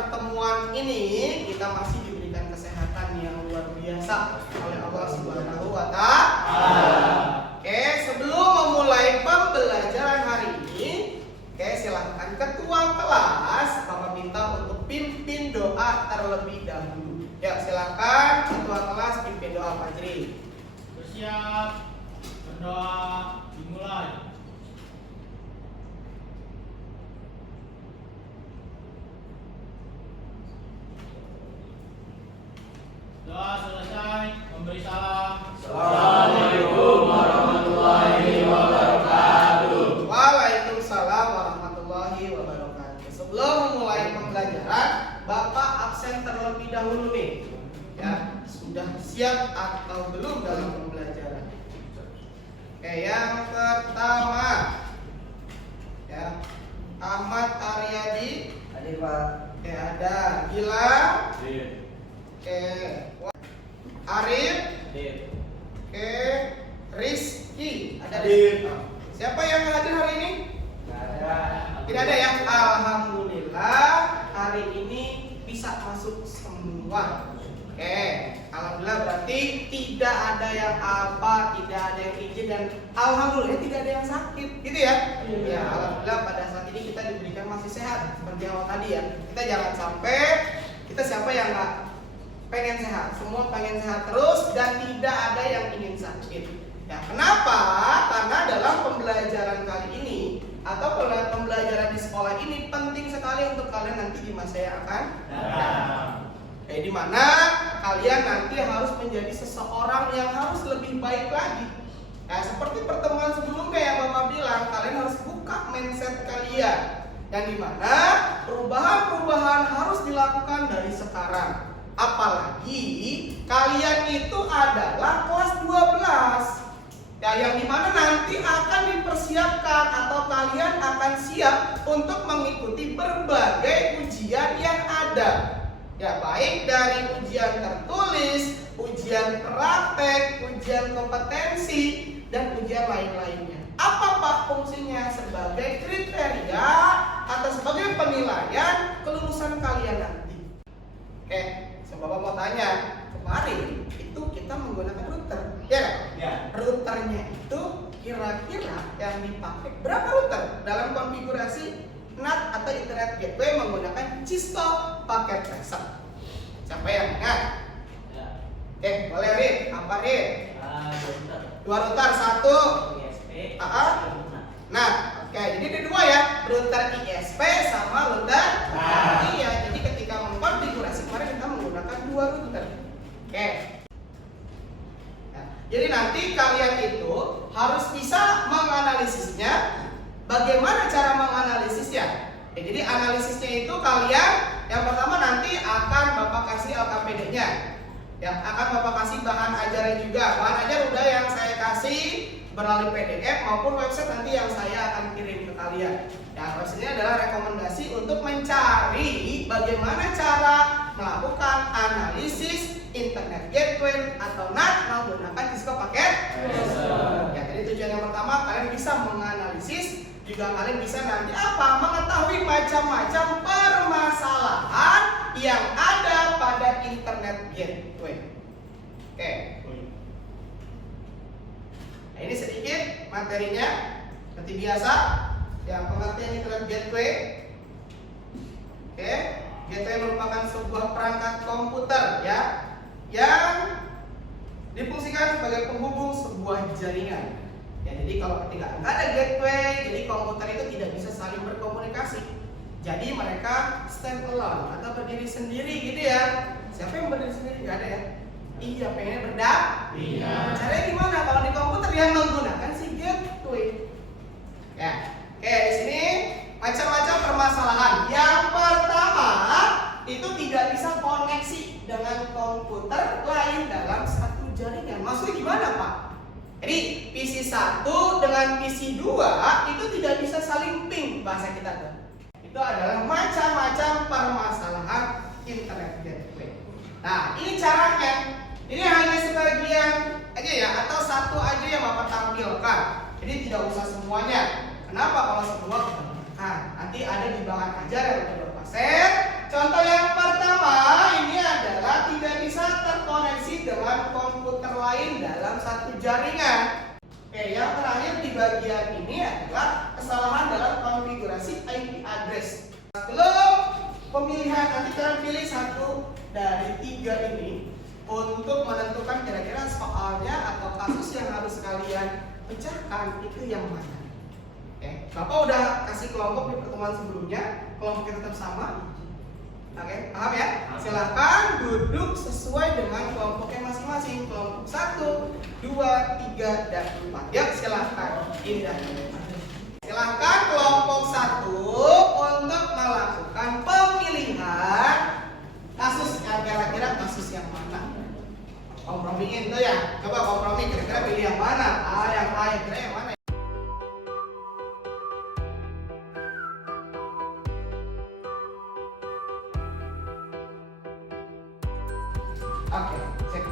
pertemuan ini kita masih diberikan kesehatan yang luar biasa oleh Allah Subhanahu wa Ta'ala. Oke, sebelum memulai pembelajaran hari ini, silahkan ketua kelas Bapak minta untuk pimpin doa terlebih dahulu. Ya, silakan ketua kelas pimpin doa Fajri. Bersiap, berdoa, dimulai. Doa selesai, memberi salam. Assalamualaikum warahmatullahi wabarakatuh. Waalaikumsalam warahmatullahi wabarakatuh. Sebelum memulai pembelajaran, Bapak absen terlebih dahulu nih. Ya, sudah siap atau belum dalam pembelajaran? Oke, yang pertama, ya, Ahmad Aryadi. Hadir Pak. Oke, ada Gilang. Hadir. Oke, Arif. Hadir. Oke, Rizky. Ada Hadir. Rizky. Siapa yang hadir hari ini? Ada. Tidak ada ya. Alhamdulillah hari ini bisa masuk semua. Oke, alhamdulillah berarti tidak ada yang apa, tidak ada yang izin, dan alhamdulillah tidak ada yang sakit, gitu ya? Ya, alhamdulillah pada saat ini kita diberikan masih sehat seperti awal tadi ya. Kita jangan sampai kita siapa yang nggak pengen sehat, semua pengen sehat terus dan tidak ada yang ingin sakit. Ya, kenapa? Karena dalam pembelajaran kali ini atau pembelajaran di sekolah ini penting sekali untuk kalian nanti di masa yang akan datang. Di mana kalian nanti harus menjadi seseorang yang harus lebih baik lagi. Nah, seperti pertemuan sebelumnya yang Bapak bilang, kalian harus buka mindset kalian. Dan di mana perubahan-perubahan harus dilakukan dari sekarang. Apalagi kalian itu adalah kelas 12. Ya, yang dimana nanti akan dipersiapkan atau kalian akan siap untuk mengikuti berbagai ujian yang ada. Ya, baik dari ujian tertulis, ujian praktek, ujian kompetensi, dan ujian lain-lainnya. Apa Pak fungsinya? Sebagai kriteria atau sebagai penilaian kelulusan kalian nanti. Oke, Bapak mau tanya, kemarin itu kita menggunakan router, ya kan? Ya. Routernya itu kira-kira yang dipakai berapa router dalam konfigurasi NAT atau Internet Gateway menggunakan Cisco paket tracer? Siapa yang ingat? Ya. Oke, boleh Rin, apa Rin? Dua router, satu ISP. Nah, oke, jadi ada dua ya, router ISP sama router. Iya, jadi ketika mengkonfigurasi kemarin kita menggunakan dua router. Oke. Nah, jadi nanti kalian itu harus bisa menganalisisnya. Bagaimana cara menganalisisnya? Jadi analisisnya itu kalian yang pertama nanti akan Bapak kasih LKPD-nya. Ya, akan Bapak kasih bahan ajarnya juga. Bahan ajar udah yang saya kasih melalui PDF maupun website nanti yang saya akan kirim ke kalian. Ya, website-nya adalah rekomendasi untuk mencari bagaimana cara melakukan analisis Internet Gateway atau NAT menggunakan Cisco paket. Ya, jadi tujuan yang pertama kalian bisa menganalisis, juga kalian bisa nanti apa? Mengetahui macam-macam permasalahan yang ada pada Internet Gateway. Oke. Nah, ini sedikit materinya. Seperti biasa, yang pengertian Internet Gateway. Oke. Gateway merupakan sebuah perangkat komputer ya yang difungsikan sebagai penghubung sebuah jaringan. Ya, jadi kalau ketika nggak ada gateway, jadi komputer itu tidak bisa saling berkomunikasi. Jadi mereka stand alone atau berdiri sendiri gitu ya. Siapa yang berdiri sendiri? Nggak ada ya? Iya, pengennya berdampingan. Iya. Caranya gimana? Kalau di komputer yang menggunakan si gateway. Ya, oke, di sini macam-macam permasalahan. Yang pertama itu tidak bisa koneksi dengan komputer lain dalam satu jaringan. Maksudnya gimana Pak? Jadi PC 1 dengan PC 2 itu tidak bisa saling ping bahasa kita tuh. Itu adalah macam-macam permasalahan Internet Gateway. Nah, ini caranya. Ini hanya sebagian aja ya, atau satu aja yang Bapak tampilkan. Jadi tidak usah semuanya. Kenapa? Kalau semua kebanyakan nanti ada di bahan ajar yang udah Bapak share. Contoh yang sekarang pilih satu dari 3 ini untuk menentukan kira-kira soalnya atau kasus yang harus kalian pecahkan itu yang mana. Oke, Bapak udah kasih kelompok di pertemuan sebelumnya, kelompoknya tetap sama. Oke, paham ya? Silahkan duduk sesuai dengan kelompoknya masing-masing. Kelompok 1, 2, 3, dan 4. Yuk, silahkan pindah. Silahkan kelompok 1 untuk melakukan pemilihan kasus yang kira-kira kasus yang mana. Kompromiin tuh ya. Coba kompromi kira-kira pilih yang mana? Yang A, yang kira yang mana? Oke, cek.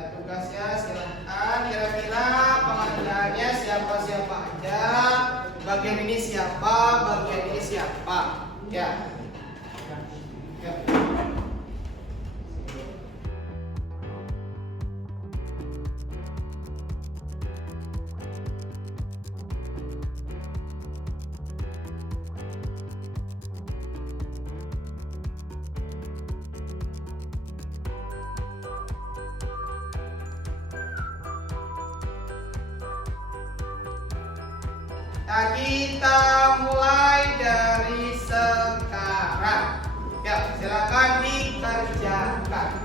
Tugasnya silahkan, kira-kira pengerjaannya siapa-siapa aja, bagian ini siapa, bagian ini siapa, ya. Ya. Nah, kita mulai dari sekarang. Ya, silakan dikerjakan.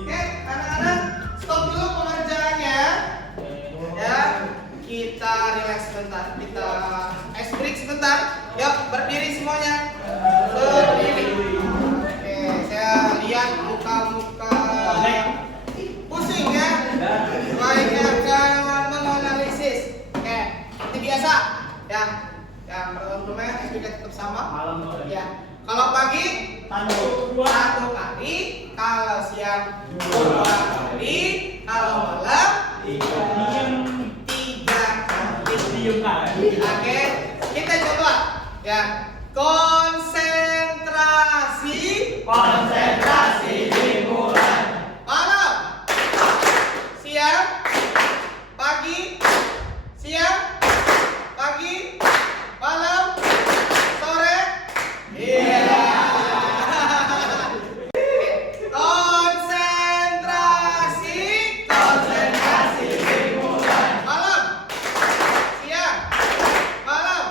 Oke, anak-anak, stop dulu pengerjaannya. Ya, kita relax sebentar. Kita ice break sebentar. Yuk, berdiri semuanya. Berdiri. Oke, saya lihat muka-muka pusing ya. Baiknya akan menganalisis. Oke, seperti biasa. Ya, yang pertama ice break tetap sama. Ya. Kalau pagi satu kali, kalau siang 2 kali, kalau malam 3 kali. Oke, kita coba ya. Konsentrasi dimulai. Malam, siang, pagi, siang, pagi, malam, sore. Iya. Konsentrasi dimulai. Malam, siang, malam,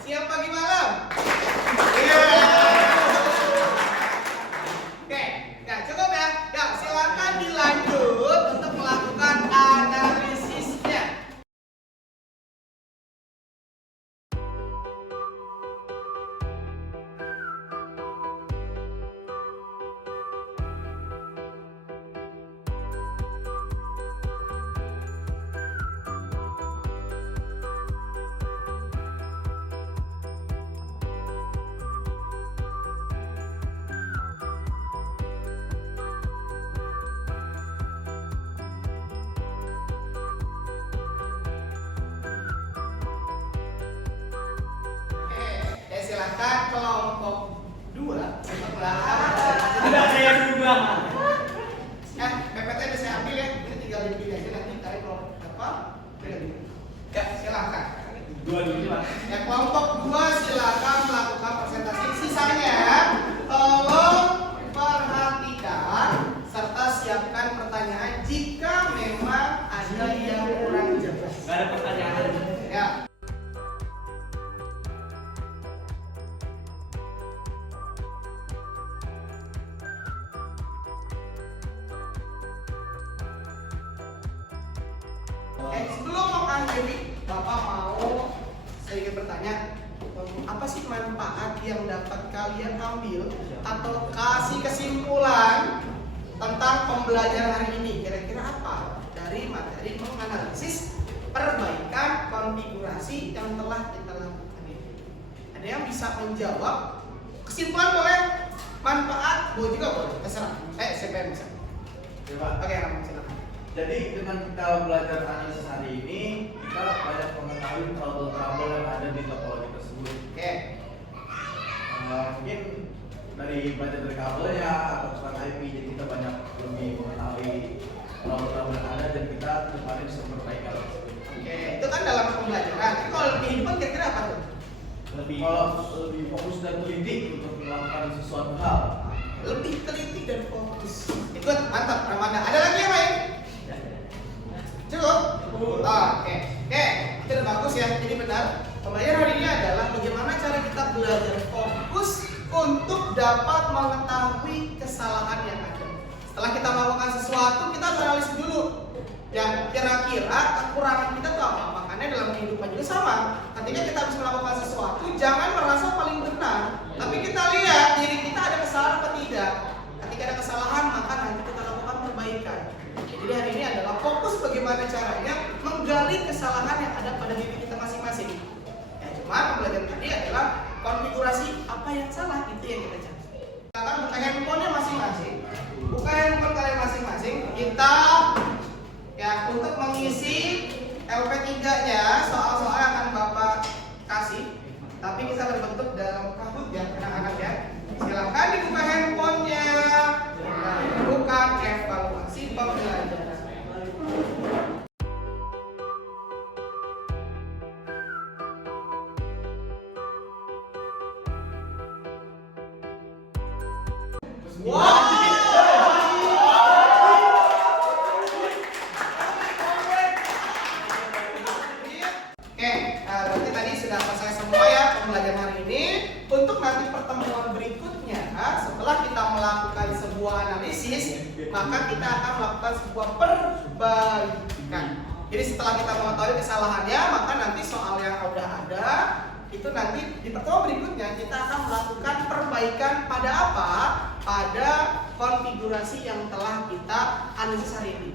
siang, pagi, malam. Iya. Oke, ya cukup ya. Ya, silakan dilanjut untuk melakukan analisisnya. Oke, ya silakan kelompok 2 untuk melakukan. Tidak saya juga. PPT bisa ambil ya, ini tinggal dipilih aja nanti cari kelompok apa. Ya, silakan. Ya, kelompok 2 silakan melakukan presentasi. Sisanya tolong perhatikan Devi, Bapak mau sedikit bertanya, apa sih manfaat yang dapat kalian ambil atau kasih kesimpulan tentang pembelajaran hari ini? Kira-kira apa dari materi menganalisis perbaikan konfigurasi yang telah kita lakukan ini? Ada yang bisa menjawab? Kesimpulan boleh, manfaat boleh juga boleh, terserah. Siapa yang bisa? Oke, Ramon silakan. Jadi dengan kita belajar analisis hari ini, kita banyak mengetahui trouble-trouble yang ada di topologi tersebut. Oke. Mungkin dari belajar dari kabelnya atau tentang IP, jadi kita banyak lebih mengetahui trouble-trouble yang ada dan kita kemarin bisa memperbaiki hal tersebut. Oke, itu kan dalam pembelajaran. Tapi kalau lebih kehidupan kira-kira apa tuh? Lebih fokus dan teliti untuk melakukan sesuatu hal. Lebih teliti dan fokus. Ikut, mantap, Ramanda. Ada lagi yang lain? Cukup? Oke, itu udah bagus ya. Jadi benar, pembelajaran hari ini adalah bagaimana cara kita belajar fokus untuk dapat mengetahui kesalahan yang ada. Setelah kita melakukan sesuatu, kita harus analisis dulu. Ya, kira-kira kekurangan kita tuh apa? Makanya dalam kehidupan juga sama. Ketika kita habis melakukan sesuatu, jangan merasa paling benar, tapi kita lihat diri kita ada kesalahan apa tidak. Ketika ada kesalahan, maka nanti kita lakukan perbaikan. Jadi hari ini adalah fokus bagaimana caranya menggali kesalahan yang ada pada diri kita masing-masing. Ya, cuma pembelajaran tadi adalah konfigurasi apa yang salah, itu yang kita cari. Silakan buka handphonenya masing-masing. Buka handphone kalian masing-masing. Kita ya untuk mengisi LP3-nya, soal-soal akan Bapak kasih. Tapi kita berbentuk dalam Kahoot ya, anak-anak ya. Silakan dibuka handphonenya. Bukan evaluasi pembelajaran. Berarti tadi sudah selesai semua ya pembelajaran hari ini. Untuk nanti pertemuan berikutnya, setelah kita melakukan sebuah analisis, maka kita akan melakukan sebuah perbaikan. Jadi setelah kita mengetahui kesalahannya, maka nanti soal yang udah ada, itu nanti di pertemuan berikutnya kita akan melakukan perbaikan pada apa? Pada konfigurasi yang telah kita analisis hari ini.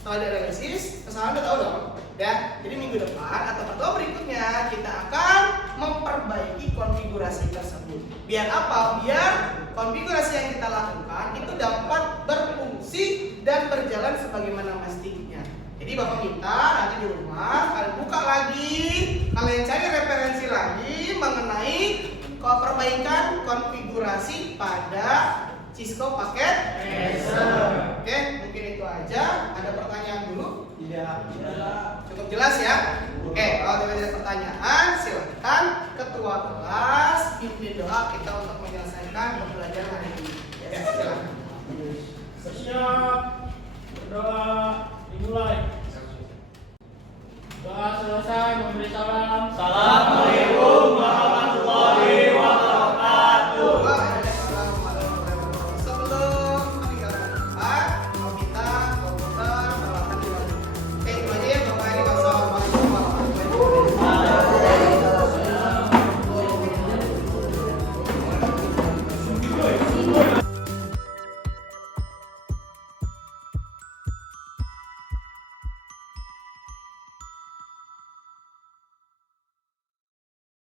Setelah dianalisis, kesalahan udah tahu dong. Ya, jadi minggu depan atau pertemuan berikutnya kita akan memperbaiki konfigurasi tersebut. Biar apa? Biar konfigurasi yang kita lakukan itu dapat berfungsi dan berjalan sebagaimana mestinya. Jadi Bapak minta nanti di rumah kalian buka lagi, kalian cari referensi lagi mengenai perbaikan konfigurasi pada Cisco paket Razer. Oke, mungkin itu aja. Ada pertanyaan dulu? Tidak. Cukup jelas ya? Oke, kalau tidak ada pertanyaan, silakan ketua kelas pimpin doa kita untuk menyelesaikan